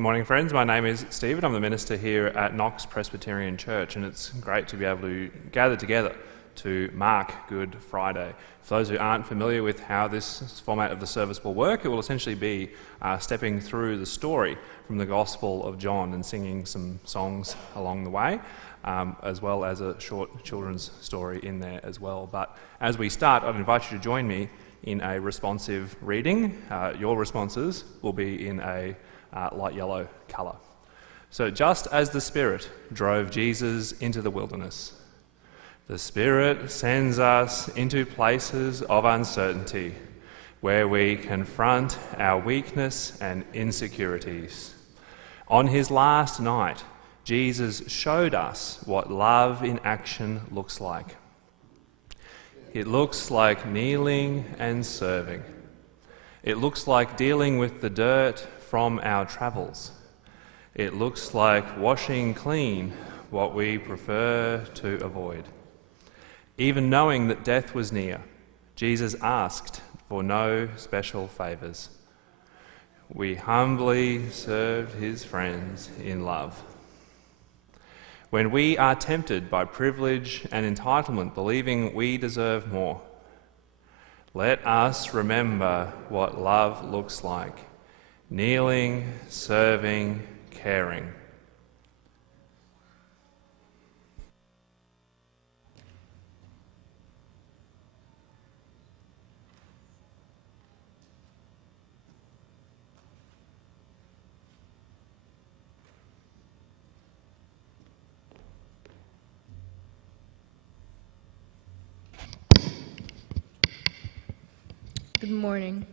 Good morning, friends. My name is Steve and I'm the minister here at Knox Presbyterian Church, and it's great to be able to gather together to mark Good Friday. For those who aren't familiar with how this format of the service will work, it will essentially be stepping through the story from the Gospel of John and singing some songs along the way, as well as a short children's story in there as well. But as we start, I'd invite you to join me in a responsive reading. Your responses will be in a light yellow colour. So just as the Spirit drove Jesus into the wilderness, the Spirit sends us into places of uncertainty where we confront our weakness and insecurities. On his last night, Jesus showed us what love in action looks like. It looks like kneeling and serving. It looks like dealing with the dirt from our travels. It looks like washing clean what we prefer to avoid. Even knowing that death was near, Jesus asked for no special favours. We humbly served his friends in love. When we are tempted by privilege and entitlement, believing we deserve more, let us remember what love looks like. Kneeling, serving, caring. Good morning.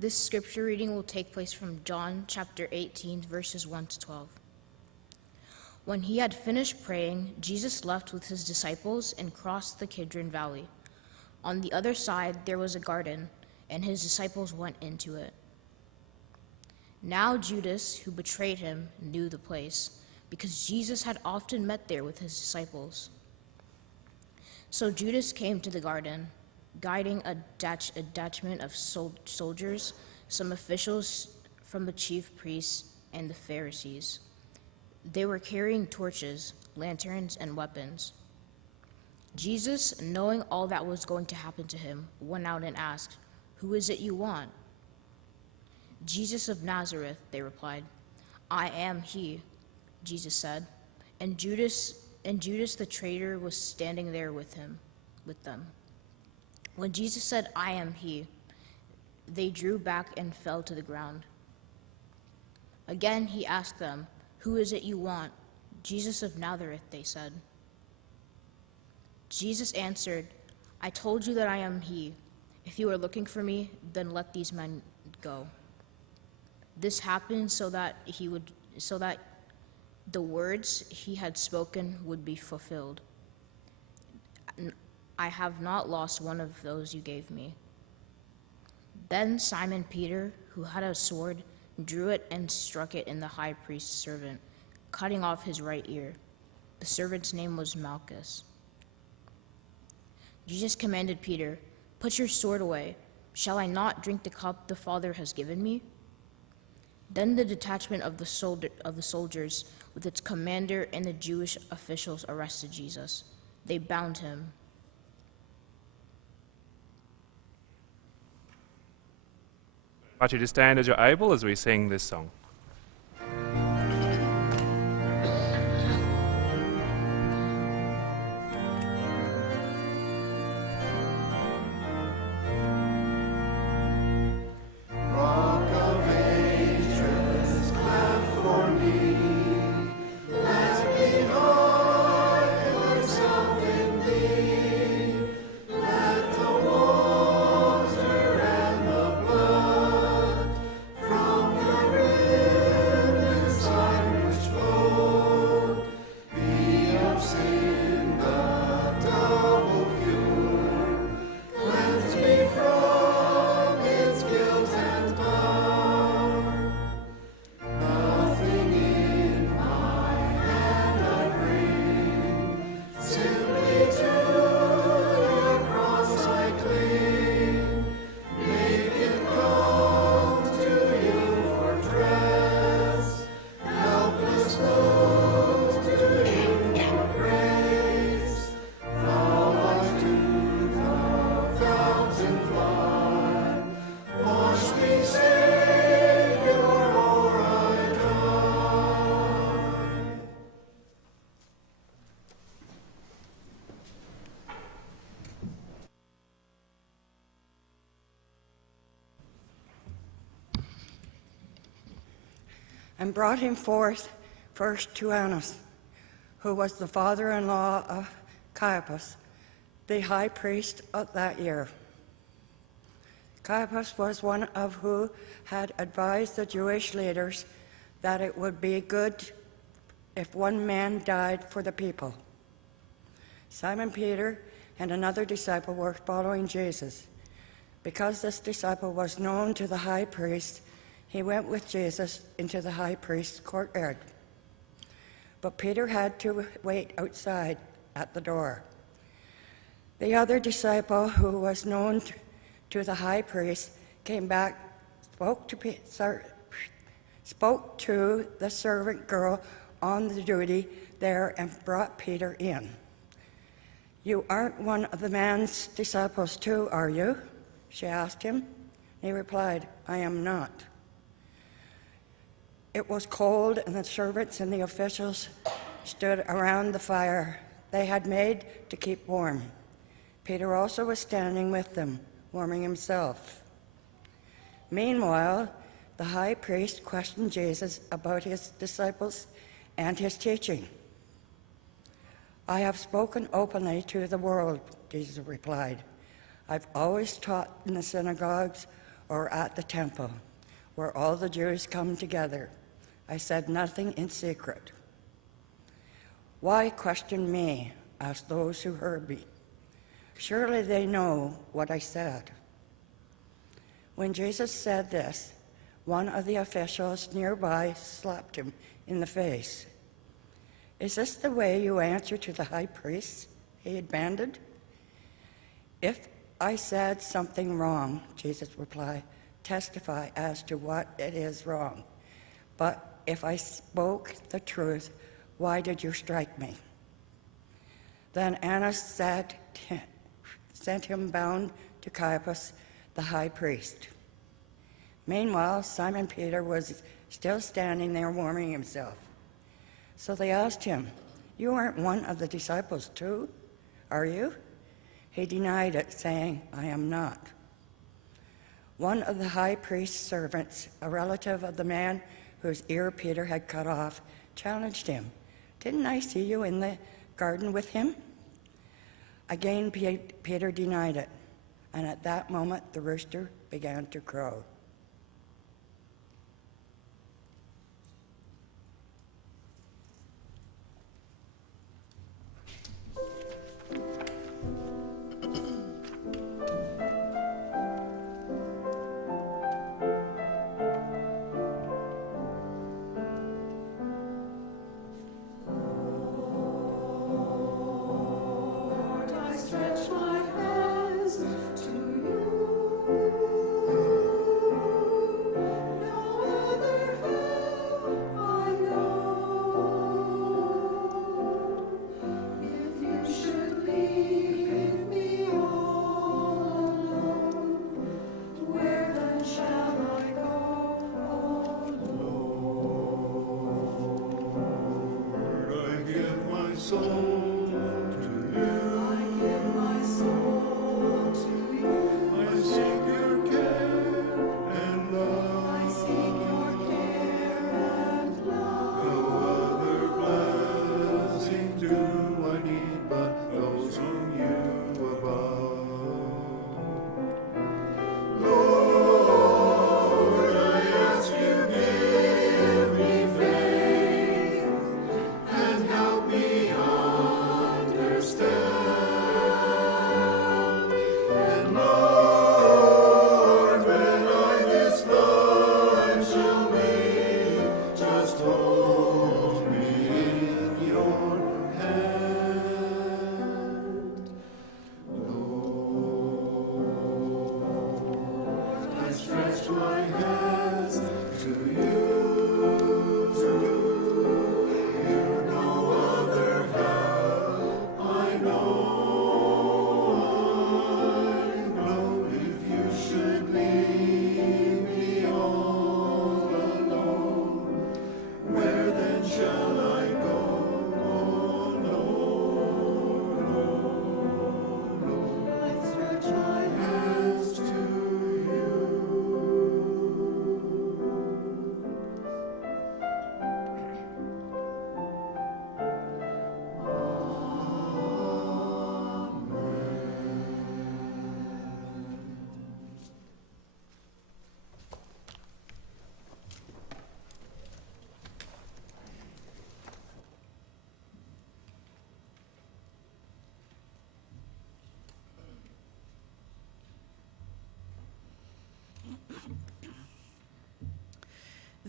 This scripture reading will take place from John chapter 18, verses 1 to 12. When he had finished praying, Jesus left with his disciples and crossed the Kidron Valley. On the other side there was a garden, and his disciples went into it. Now Judas, who betrayed him, knew the place, because Jesus had often met there with his disciples. So Judas came to the garden, guiding a detachment of soldiers, some officials from the chief priests and the Pharisees. They were carrying torches, lanterns, and weapons. Jesus, knowing all that was going to happen to him, went out and asked, "Who is it you want?" "Jesus of Nazareth," they replied. "I am he," Jesus said. And Judas the traitor was standing there with them. When Jesus said, "I am he," they drew back and fell to the ground. Again he asked them, "Who is it you want?" "Jesus of Nazareth," they said. Jesus answered, "I told you that I am he. If you are looking for me, then let these men go." This happened so that the words he had spoken would be fulfilled. "I have not lost one of those you gave me." Then Simon Peter, who had a sword, drew it and struck it in the high priest's servant, cutting off his right ear. The servant's name was Malchus. Jesus commanded Peter, "Put your sword away. Shall I not drink the cup the Father has given me?" Then the detachment of the soldiers, with its commander and the Jewish officials, arrested Jesus. They bound him. I invite you to stand as you're able as we sing this song. From the and brought him forth first to Annas, who was the father-in-law of Caiaphas, the high priest of that year. Caiaphas was one of who had advised the Jewish leaders that it would be good if one man died for the people. Simon Peter and another disciple were following Jesus. Because this disciple was known to the high priest, he went with Jesus into the high priest's courtyard. But Peter had to wait outside at the door. The other disciple, who was known to the high priest, came back, spoke to the servant girl on the duty there, and brought Peter in. "You aren't one of the man's disciples too, are you?" she asked him. He replied, "I am not." It was cold, and the servants and the officials stood around the fire they had made to keep warm. Peter also was standing with them, warming himself. Meanwhile, the high priest questioned Jesus about his disciples and his teaching. "I have spoken openly to the world," Jesus replied. "I've always taught in the synagogues or at the temple, where all the Jews come together. I said nothing in secret." "Why question me?" asked those who heard me. "Surely they know what I said." When Jesus said this, one of the officials nearby slapped him in the face. "Is this the way you answer to the high priest?" he demanded. "If I said something wrong," Jesus replied, "testify as to what it is wrong. But if I spoke the truth, why did you strike me?" Then Annas sent him bound to Caiaphas, the high priest. Meanwhile, Simon Peter was still standing there warming himself. So they asked him, "You aren't one of the disciples too, are you?" He denied it, saying, "I am not." One of the high priest's servants, a relative of the man whose ear Peter had cut off, challenged him. "Didn't I see you in the garden with him?" Again, Peter denied it, and at that moment the rooster began to crow. Help me on.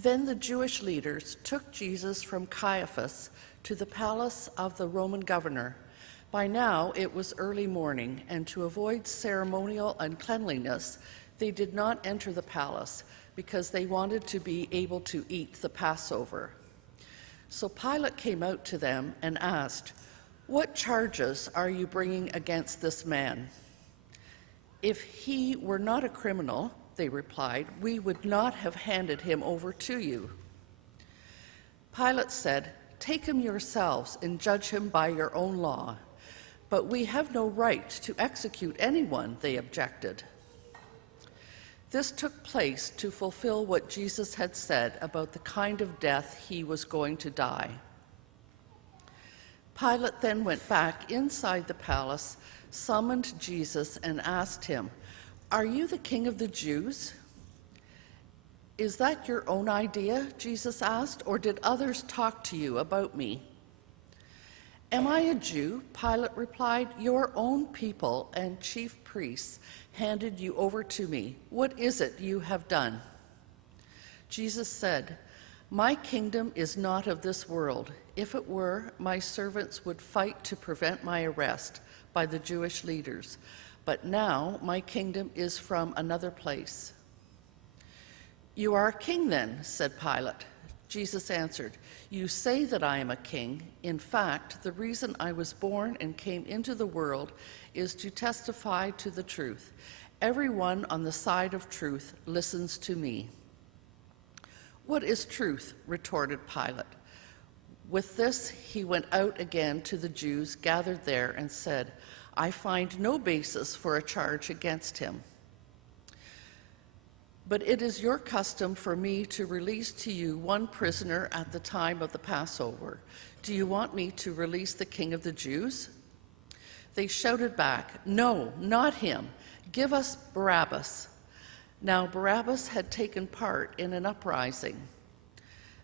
Then the Jewish leaders took Jesus from Caiaphas to the palace of the Roman governor. By now it was early morning, and to avoid ceremonial uncleanliness, they did not enter the palace because they wanted to be able to eat the Passover. So Pilate came out to them and asked, "What charges are you bringing against this man?" "If he were not a criminal," they replied, "we would not have handed him over to you." Pilate said, "Take him yourselves and judge him by your own law." "But we have no right to execute anyone," they objected. This took place to fulfill what Jesus had said about the kind of death he was going to die. Pilate then went back inside the palace, summoned Jesus, and asked him, "Are you the king of the Jews?" "Is that your own idea?" Jesus asked, "or did others talk to you about me?" "Am I a Jew?" Pilate replied. "Your own people and chief priests handed you over to me. What is it you have done?" Jesus said, "My kingdom is not of this world. If it were, my servants would fight to prevent my arrest by the Jewish leaders. But now my kingdom is from another place." "You are a king then," said Pilate. Jesus answered, "You say that I am a king. In fact, the reason I was born and came into the world is to testify to the truth. Everyone on the side of truth listens to me." "What is truth?" retorted Pilate. With this, he went out again to the Jews gathered there and said, "I find no basis for a charge against him. But it is your custom for me to release to you one prisoner at the time of the Passover. Do you want me to release the king of the Jews?" They shouted back, "No, not him. Give us Barabbas." Now Barabbas had taken part in an uprising.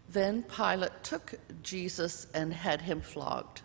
Then Pilate took Jesus and had him flogged.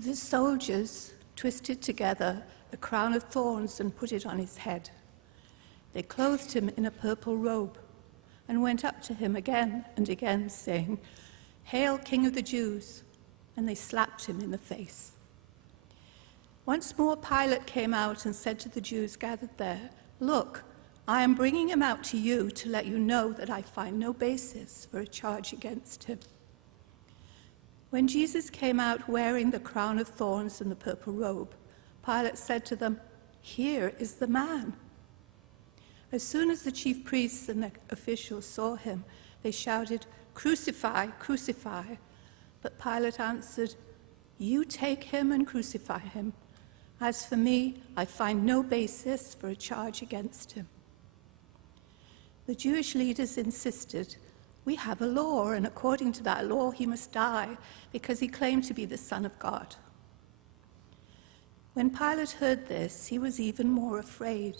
The soldiers twisted together a crown of thorns and put it on his head. They clothed him in a purple robe and went up to him again and again, saying, "Hail, King of the Jews!" And they slapped him in the face. Once more Pilate came out and said to the Jews gathered there, "Look, I am bringing him out to you to let you know that I find no basis for a charge against him." When Jesus came out wearing the crown of thorns and the purple robe, Pilate said to them, "Here is the man." As soon as the chief priests and the officials saw him, they shouted, "Crucify, crucify!" But Pilate answered, "You take him and crucify him. As for me, I find no basis for a charge against him." The Jewish leaders insisted, "We have a law, and according to that law he must die because he claimed to be the Son of God." When Pilate heard this, he was even more afraid,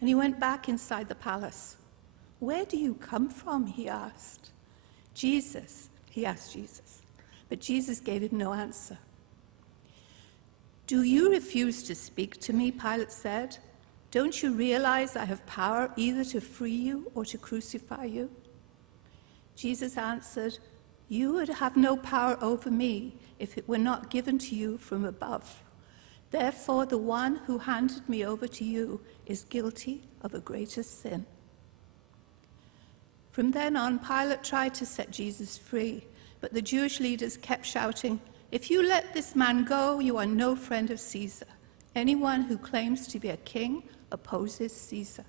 and he went back inside the palace. "Where do you come from?" he asked. He asked Jesus, but Jesus gave him no answer. "Do you refuse to speak to me?" Pilate said. "Don't you realize I have power either to free you or to crucify you?" Jesus answered, "You would have no power over me if it were not given to you from above. Therefore, the one who handed me over to you is guilty of a greater sin." From then on, Pilate tried to set Jesus free, but the Jewish leaders kept shouting, "If you let this man go, you are no friend of Caesar. Anyone who claims to be a king opposes Caesar."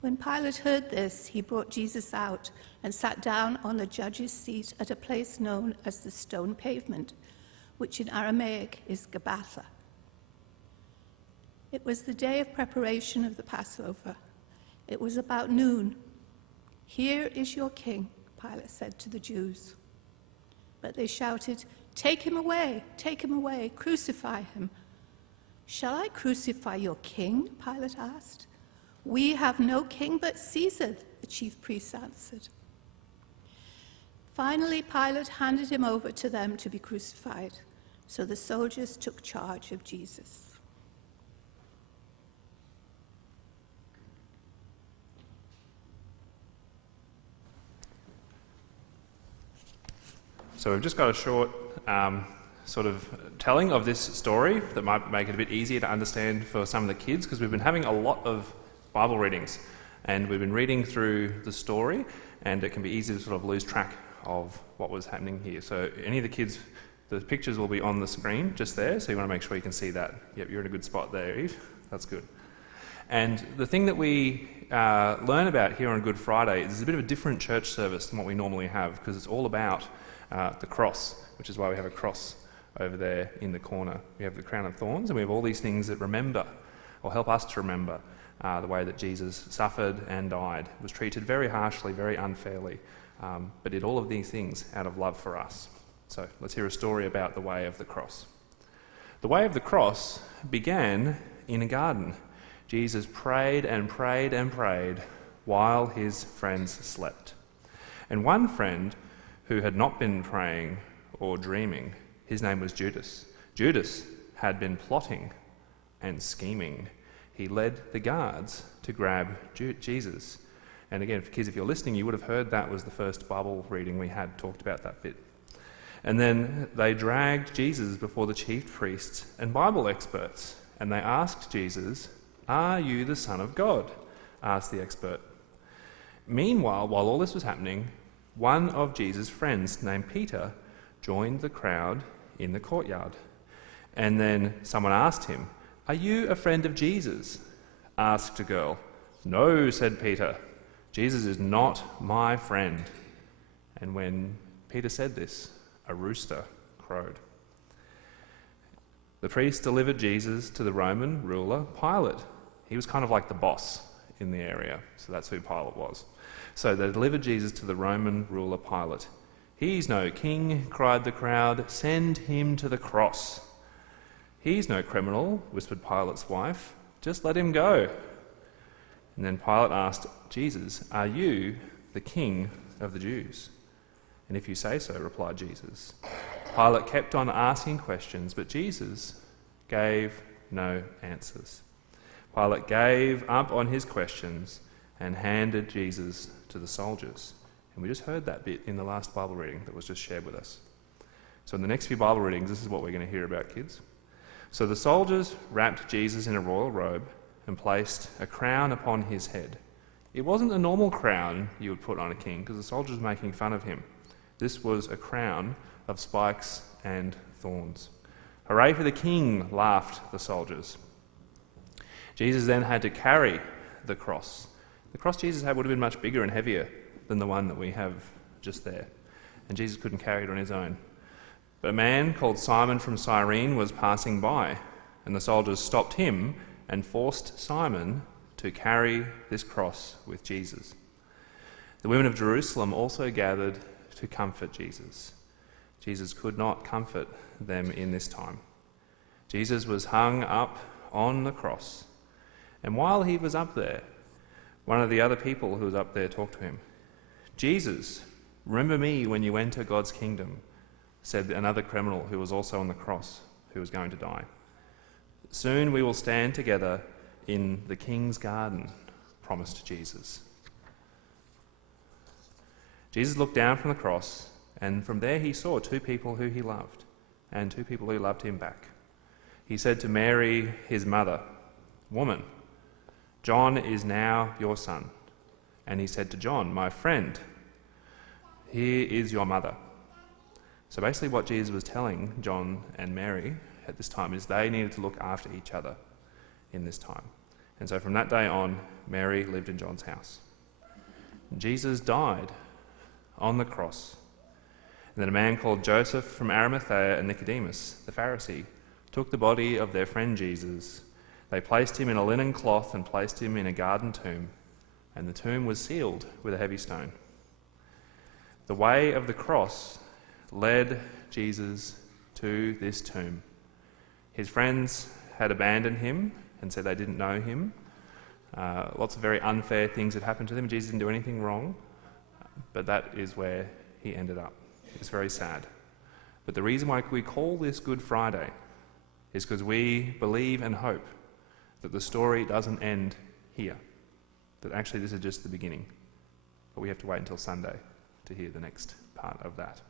When Pilate heard this, he brought Jesus out and sat down on the judge's seat at a place known as the Stone Pavement, which in Aramaic is Gabbatha. It was the day of preparation of the Passover. It was about noon. "Here is your king," Pilate said to the Jews. But they shouted, take him away, crucify him." "Shall I crucify your king?" Pilate asked. "We have no king but Caesar," the chief priests answered. Finally, Pilate handed him over to them to be crucified, so the soldiers took charge of Jesus. So we've just got a short sort of telling of this story that might make it a bit easier to understand for some of the kids, because we've been having a lot of Bible readings and we've been reading through the story, and it can be easy to sort of lose track of what was happening here. So any of the kids, the pictures will be on the screen just there, so you want to make sure you can see that. Yep, you're in a good spot there, Eve. That's good. And the thing that we learn about here on Good Friday is a bit of a different church service than what we normally have, because it's all about the cross, which is why we have a cross over there in the corner. We have the crown of thorns, and we have all these things that remember, or help us to remember, the way that Jesus suffered and died, was treated very harshly, very unfairly, but did all of these things out of love for us. So let's hear a story about the way of the cross. The way of the cross began in a garden. Jesus prayed and prayed and prayed while his friends slept. And one friend who had not been praying or dreaming, his name was Judas. Judas had been plotting and scheming. He led the guards to grab Jesus. And again, for kids, if you're listening, you would have heard that was the first Bible reading we had, talked about that bit. And then they dragged Jesus before the chief priests and Bible experts, and they asked Jesus, "Are you the Son of God?" asked the expert. Meanwhile, while all this was happening, one of Jesus' friends named Peter joined the crowd in the courtyard. And then someone asked him, "Are you a friend of Jesus?" asked a girl. "No," said Peter. "Jesus is not my friend." And when Peter said this, a rooster crowed. The priests delivered Jesus to the Roman ruler, Pilate. He was kind of like the boss in the area, so that's who Pilate was. So they delivered Jesus to the Roman ruler, Pilate. "He's no king," cried the crowd. "Send him to the cross." "He's no criminal," whispered Pilate's wife. "Just let him go." And then Pilate asked Jesus, "Are you the king of the Jews?" "And if you say so," replied Jesus. Pilate kept on asking questions, but Jesus gave no answers. Pilate gave up on his questions and handed Jesus to the soldiers. And we just heard that bit in the last Bible reading that was just shared with us. So in the next few Bible readings, this is what we're going to hear about, kids. So the soldiers wrapped Jesus in a royal robe and placed a crown upon his head. It wasn't a normal crown you would put on a king, because the soldiers were making fun of him. This was a crown of spikes and thorns. "Hooray for the king," laughed the soldiers. Jesus then had to carry the cross. The cross Jesus had would have been much bigger and heavier than the one that we have just there. And Jesus couldn't carry it on his own. But a man called Simon from Cyrene was passing by, and the soldiers stopped him and forced Simon to to carry this cross with Jesus. The women of Jerusalem also gathered to comfort Jesus. Jesus could not comfort them in this time. Jesus was hung up on the cross, and while he was up there, one of the other people who was up there talked to him. "Jesus, remember me when you enter God's kingdom," said another criminal who was also on the cross, who was going to die. "Soon we will stand together in the king's garden," promised Jesus. Jesus looked down from the cross, and from there he saw two people who he loved, and two people who loved him back. He said to Mary, his mother, "Woman, John is now your son." And he said to John, "My friend, here is your mother." So basically what Jesus was telling John and Mary at this time is they needed to look after each other in this time. And so from that day on, Mary lived in John's house. Jesus died on the cross. And then a man called Joseph from Arimathea and Nicodemus, the Pharisee, took the body of their friend Jesus. They placed him in a linen cloth and placed him in a garden tomb, and the tomb was sealed with a heavy stone. The way of the cross led Jesus to this tomb. His friends had abandoned him and said they didn't know him. Lots of very unfair things had happened to them. Jesus didn't do anything wrong, but that is where he ended up. It's very sad. But the reason why we call this Good Friday is because we believe and hope that the story doesn't end here, that actually this is just the beginning. But we have to wait until Sunday to hear the next part of that.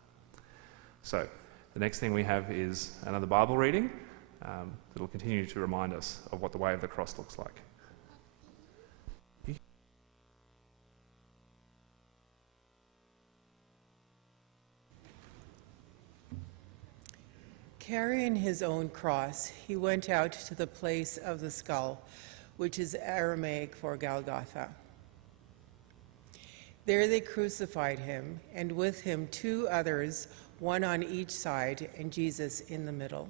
So, the next thing we have is another Bible reading that will continue to remind us of what the way of the cross looks like. Carrying his own cross, he went out to the place of the skull, which is Aramaic for Golgotha. There they crucified him, and with him two others, one on each side, and Jesus in the middle.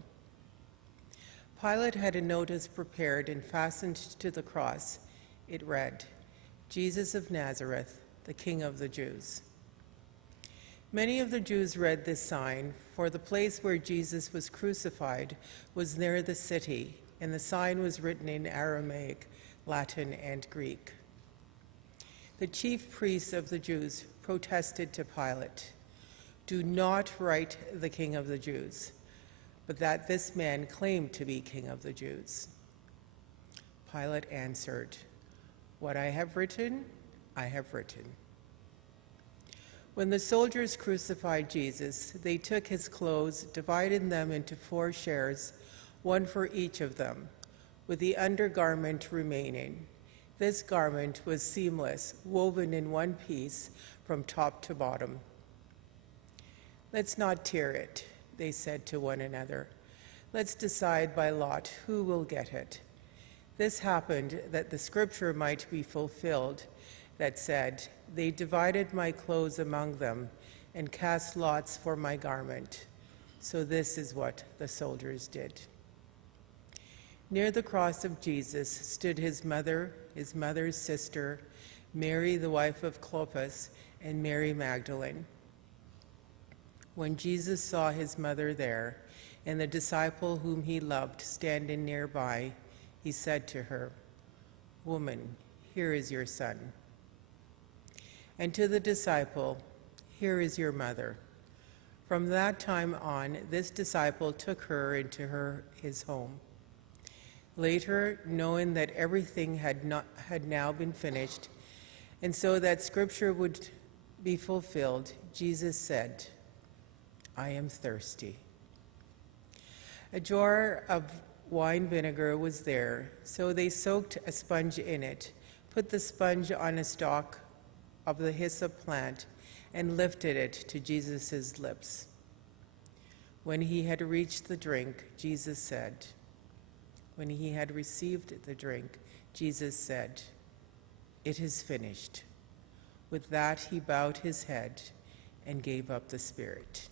Pilate had a notice prepared and fastened to the cross. It read, "Jesus of Nazareth, the King of the Jews." Many of the Jews read this sign, for the place where Jesus was crucified was near the city, and the sign was written in Aramaic, Latin, and Greek. The chief priests of the Jews protested to Pilate, "Do not write the King of the Jews, but that this man claimed to be King of the Jews." Pilate answered, "What I have written, I have written." When the soldiers crucified Jesus, they took his clothes, divided them into 4 shares, one for each of them, with the undergarment remaining. This garment was seamless, woven in one piece from top to bottom. "Let's not tear it," they said to one another. "Let's decide by lot who will get it." This happened that the scripture might be fulfilled that said, "They divided my clothes among them and cast lots for my garment." So this is what the soldiers did. Near the cross of Jesus stood his mother's sister, Mary, the wife of Clopas, and Mary Magdalene. When Jesus saw his mother there and the disciple whom he loved standing nearby, he said to her, "Woman, here is your son." And to the disciple, "Here is your mother." From that time on, this disciple took her into his home. Later, knowing that everything had now been finished, and so that scripture would be fulfilled, Jesus said, "I am thirsty." A jar of wine vinegar was there, so they soaked a sponge in it, put the sponge on a stalk of the hyssop plant, and lifted it to Jesus' lips. When he had received the drink, Jesus said, "It is finished." With that, he bowed his head and gave up the spirit.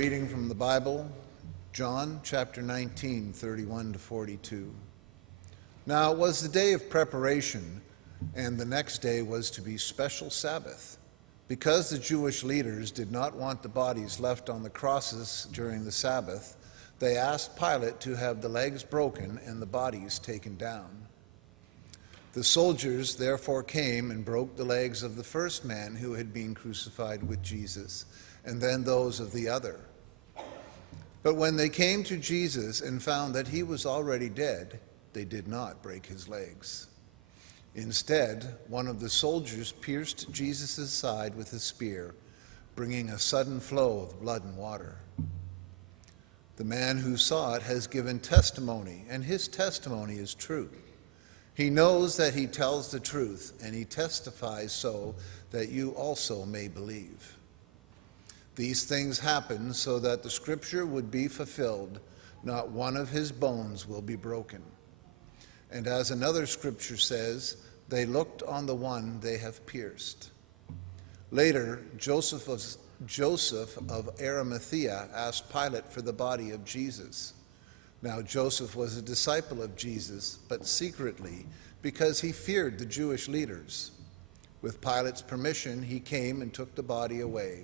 reading from the Bible, John chapter 19, 31 to 42. Now it was the day of preparation, and the next day was to be special Sabbath. Because the Jewish leaders did not want the bodies left on the crosses during the Sabbath, they asked Pilate to have the legs broken and the bodies taken down. The soldiers therefore came and broke the legs of the first man who had been crucified with Jesus, and then those of the other. But when they came to Jesus and found that he was already dead, they did not break his legs. Instead, one of the soldiers pierced Jesus' side with a spear, bringing a sudden flow of blood and water. The man who saw it has given testimony, and his testimony is true. He knows that he tells the truth, and he testifies so that you also may believe. These things happened so that the scripture would be fulfilled, not one of his bones will be broken. And as another scripture says, they looked on the one they have pierced. Later, Joseph of Arimathea asked Pilate for the body of Jesus. Now Joseph was a disciple of Jesus, but secretly, because he feared the Jewish leaders. With Pilate's permission, he came and took the body away.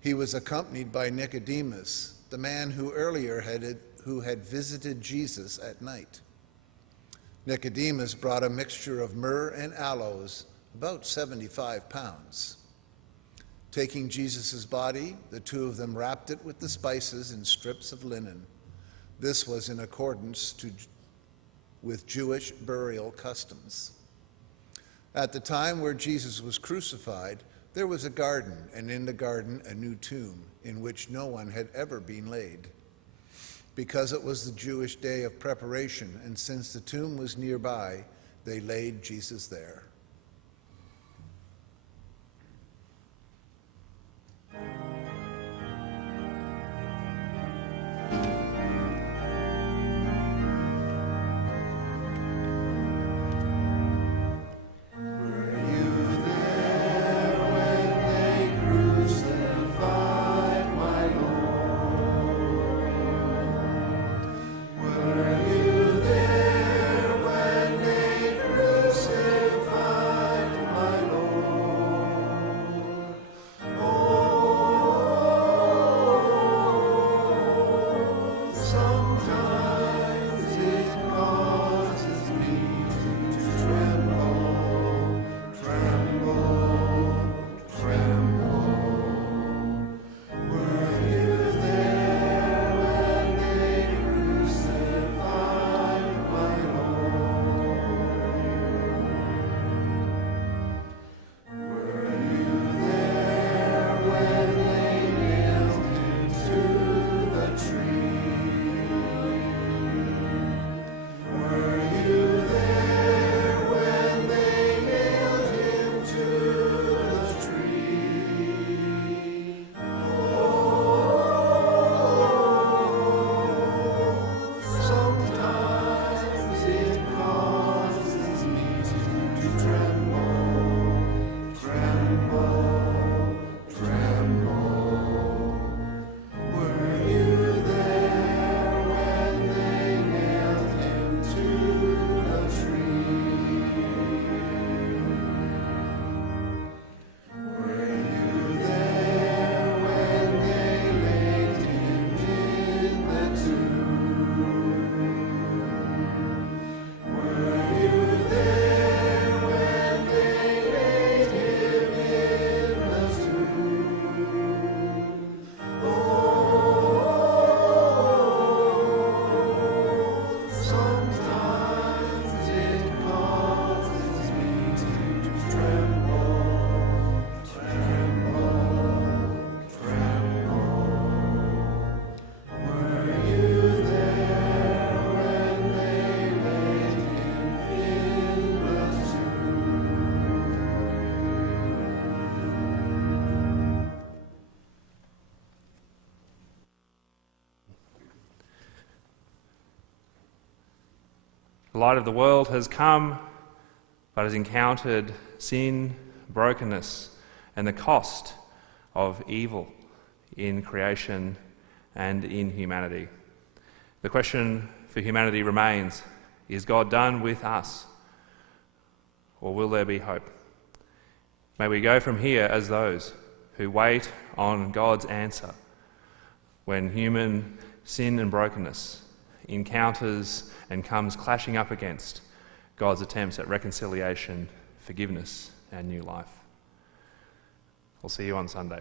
He was accompanied by Nicodemus, the man who had visited Jesus at night. Nicodemus brought a mixture of myrrh and aloes, about 75 pounds. Taking Jesus' body, the two of them wrapped it with the spices in strips of linen. This was in accordance with Jewish burial customs. At the time where Jesus was crucified, there was a garden, and in the garden a new tomb, in which no one had ever been laid. Because it was the Jewish day of preparation, and since the tomb was nearby, they laid Jesus there. The light of the world has come, but has encountered sin, brokenness, and the cost of evil in creation and in humanity. The question for humanity remains, is God done with us? Or will there be hope? May we go from here as those who wait on God's answer when human sin and brokenness encounters and comes clashing up against God's attempts at reconciliation, forgiveness, and new life. We'll see you on Sunday.